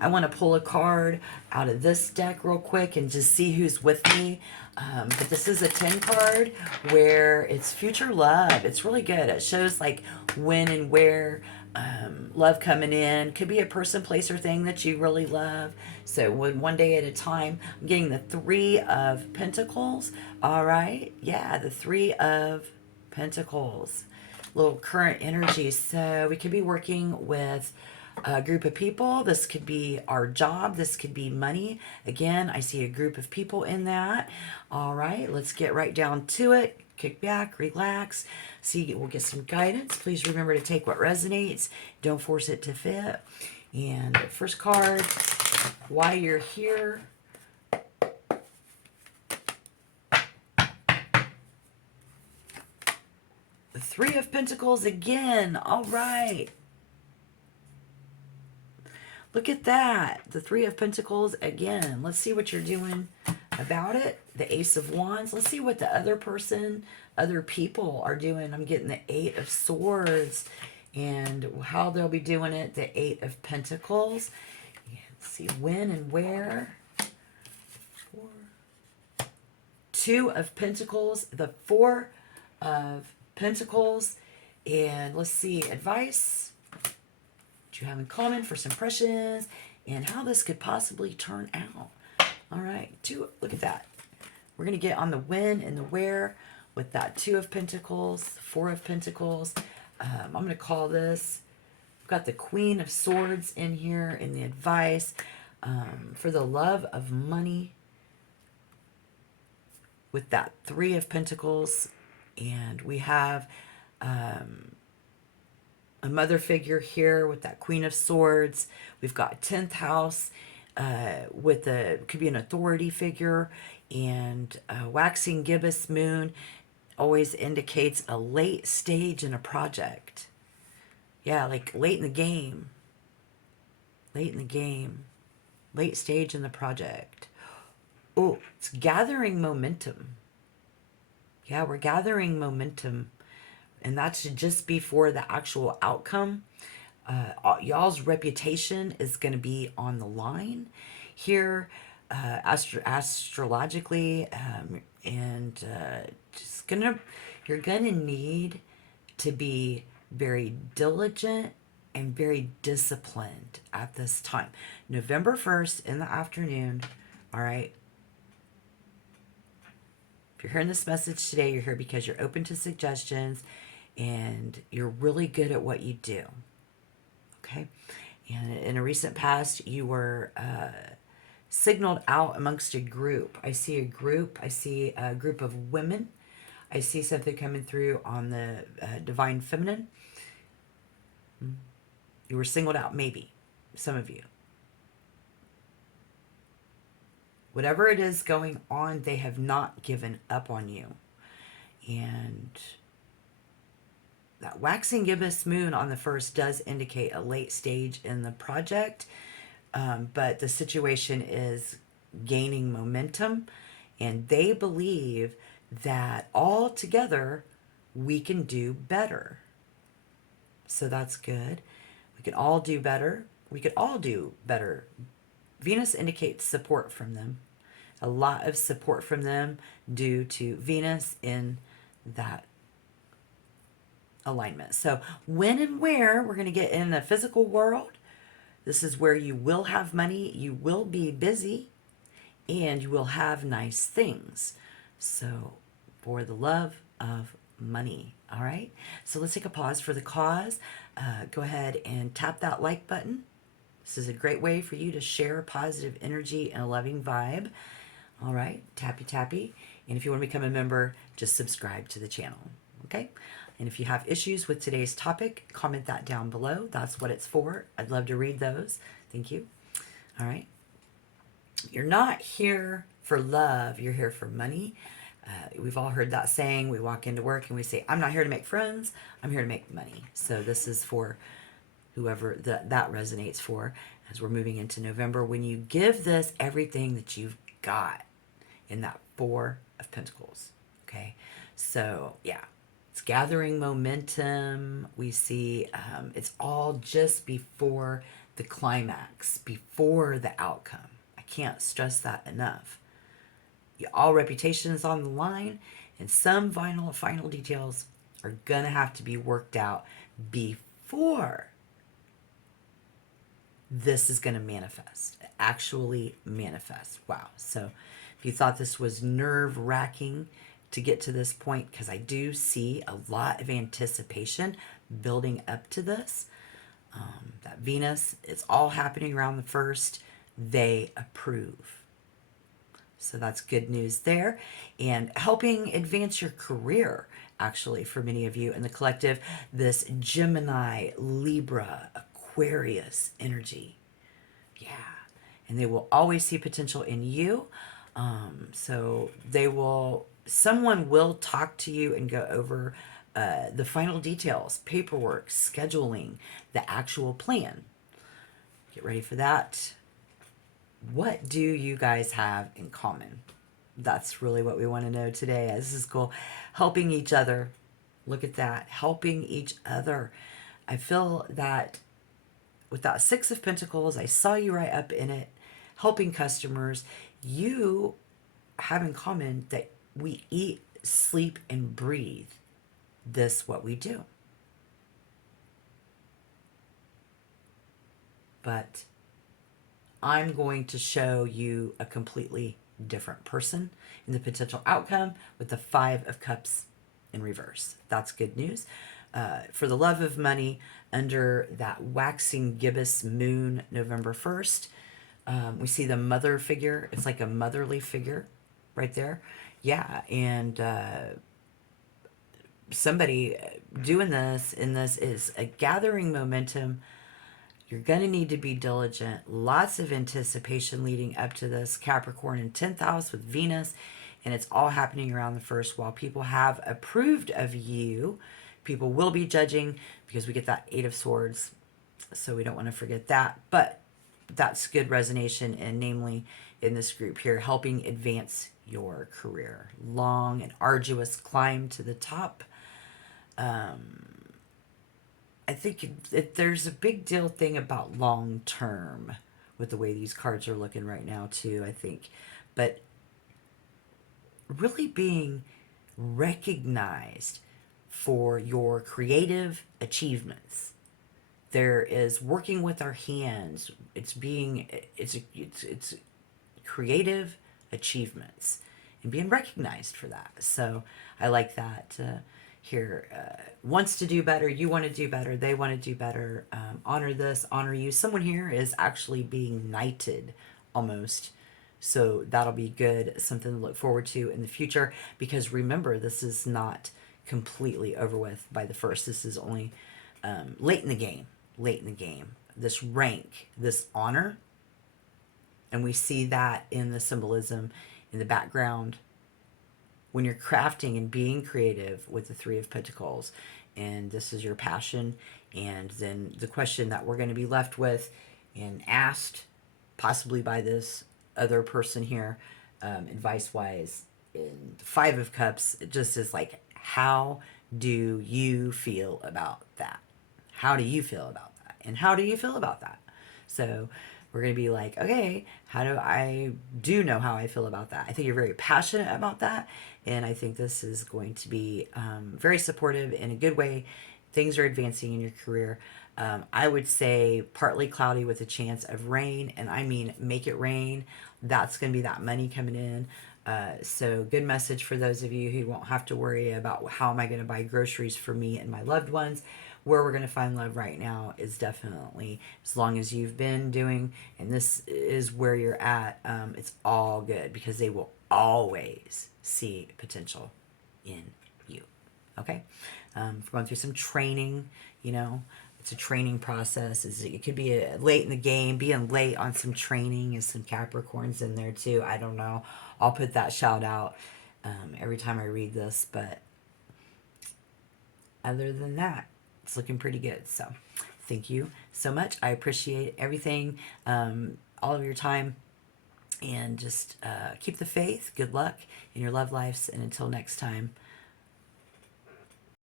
I want to pull a card out of this deck real quick and just see who's with me. But this is a 10 card where it's future love. It's really good. It shows like when and where love coming in. Could be a person, place, or thing that you really love. So one day at a time. I'm getting the Three of Pentacles. All right. Yeah, the Three of Pentacles. Little current energy. So we could be working with a group of people. This could be our job. This could be money. Again, I see a group of people in that. All right, let's get right down to it. Kick back, relax. See, we'll get some guidance. Please remember to take what resonates. Don't force it to fit. And first card, why you're here. The Three of Pentacles again. All right. Look at that. The Three of Pentacles again. Let's see what you're doing about it. The Ace of Wands. Let's see what the other person, other people are doing. I'm getting the Eight of Swords and how they'll be doing it. The Eight of Pentacles. Let's see when and where. Two of Pentacles. The Four of Pentacles. And let's see, advice you have in common, first impressions, and how this could possibly turn out. All right, look at that. We're going to get on the when and the where with that Two of Pentacles, Four of Pentacles. I'm going to call this, we've got the Queen of Swords in here in the advice for the love of money with that Three of Pentacles. And we have a mother figure here with that Queen of Swords. We've got 10th house with could be an authority figure, and waxing gibbous moon always indicates a late stage in a project. Yeah, like late in the game. Late in the game. Late stage in the project. Oh, it's gathering momentum. Yeah, we're gathering momentum. And that should just be for the actual outcome. Y'all's reputation is going to be on the line here, astrologically, and you're gonna need to be very diligent and very disciplined at this time. November 1st in the afternoon. All right. If you're hearing this message today, you're here because you're open to suggestions and you're really good at what you do. Okay? And in a recent past, you were signaled out amongst a group. I see a group. I see a group of women. I see something coming through on the divine feminine. You were singled out, maybe. Some of you. Whatever it is going on, they have not given up on you. And that waxing gibbous moon on the 1st does indicate a late stage in the project, but the situation is gaining momentum, and they believe that all together we can do better. So that's good. We can all do better. We could all do better. Venus indicates support from them. A lot of support from them due to Venus in that alignment. So when and where we're going to get in the physical world, this is where you will have money, you will be busy, and you will have nice things. So for the love of money. All right. So let's take a pause for the cause. Go ahead and tap that like button. This is a great way for you to share positive energy and a loving vibe. All right. Tappy tappy. And if you want to become a member, just subscribe to the channel. Okay. And if you have issues with today's topic, comment that down below. That's what it's for. I'd love to read those. Thank you. All right. You're not here for love. You're here for money. We've all heard that saying. We walk into work and we say, I'm not here to make friends. I'm here to make money. So this is for whoever that resonates for as we're moving into November. When you give this everything that you've got in that Four of Pentacles. Okay. So yeah. It's gathering momentum. We see it's all just before the climax before the outcome. I can't stress that enough. All reputation is on the line, and some final details are going to have to be worked out before this is going to manifest, actually manifest. Wow. So if you thought this was nerve-wracking to get to this point, because I do see a lot of anticipation building up to this, that Venus, it's all happening around the first. They approve. So that's good news there. And helping advance your career, actually, for many of you in the collective, this Gemini, Libra, Aquarius energy. Yeah. And they will always see potential in you. So someone will talk to you and go over the final details, paperwork, scheduling, the actual plan. Get ready for that. What do you guys have in common? That's really what we want to know today. This is cool. Helping each other. Look at that. Helping each other. I feel that with that Six of Pentacles, I saw you right up in it. Helping customers. You have in common that we eat, sleep, and breathe this what we do. But I'm going to show you a completely different person in the potential outcome with the Five of Cups in reverse. That's good news. For the love of money, under that waxing gibbous moon, November 1st, we see the mother figure. It's like a motherly figure right there. Yeah, and somebody doing this in this is a gathering momentum. You're going to need to be diligent. Lots of anticipation leading up to this. Capricorn in 10th house with Venus. And it's all happening around the first. While people have approved of you, people will be judging because we get that Eight of Swords. So we don't want to forget that. But that's good resonance, and namely in this group here, helping advance your career. Long and arduous climb to the top. I think there's a big deal thing about long term with the way these cards are looking right now too, I think. But really being recognized for your creative achievements. There is working with our hands. It's creative achievements and being recognized for that. So I like that. Here wants to do better, you want to do better, they want to do better, honor this, honor you. Someone here is actually being knighted almost, so that'll be good, something to look forward to in the future, because remember, this is not completely over with by the first. This is only late in the game, this rank, this honor, and we see that in the symbolism in the background when you're crafting and being creative with the Three of Pentacles, and this is your passion. And then the question that we're going to be left with and asked possibly by this other person here, advice wise, in the Five of Cups, it just is like, how do you feel about that? How do you feel about that? And how do you feel about that? So we're going to be like, okay, how do I know how I feel about that? I think you're very passionate about that. And I think this is going to be very supportive in a good way. Things are advancing in your career. I would say partly cloudy with a chance of rain. And I mean, make it rain. That's going to be that money coming in. So good message for those of you who won't have to worry about how am I going to buy groceries for me and my loved ones. Where we're going to find love right now is definitely, as long as you've been doing, and this is where you're at, it's all good, because they will always see potential in you. Okay? We're going through some training, it's a training process. It could be late in the game, being late on some training, and some Capricorns in there too. I don't know. I'll put that shout out every time I read this, but other than that, it's looking pretty good. So thank you so much. I appreciate everything, all of your time, and just keep the faith. Good luck in your love lives. And until next time,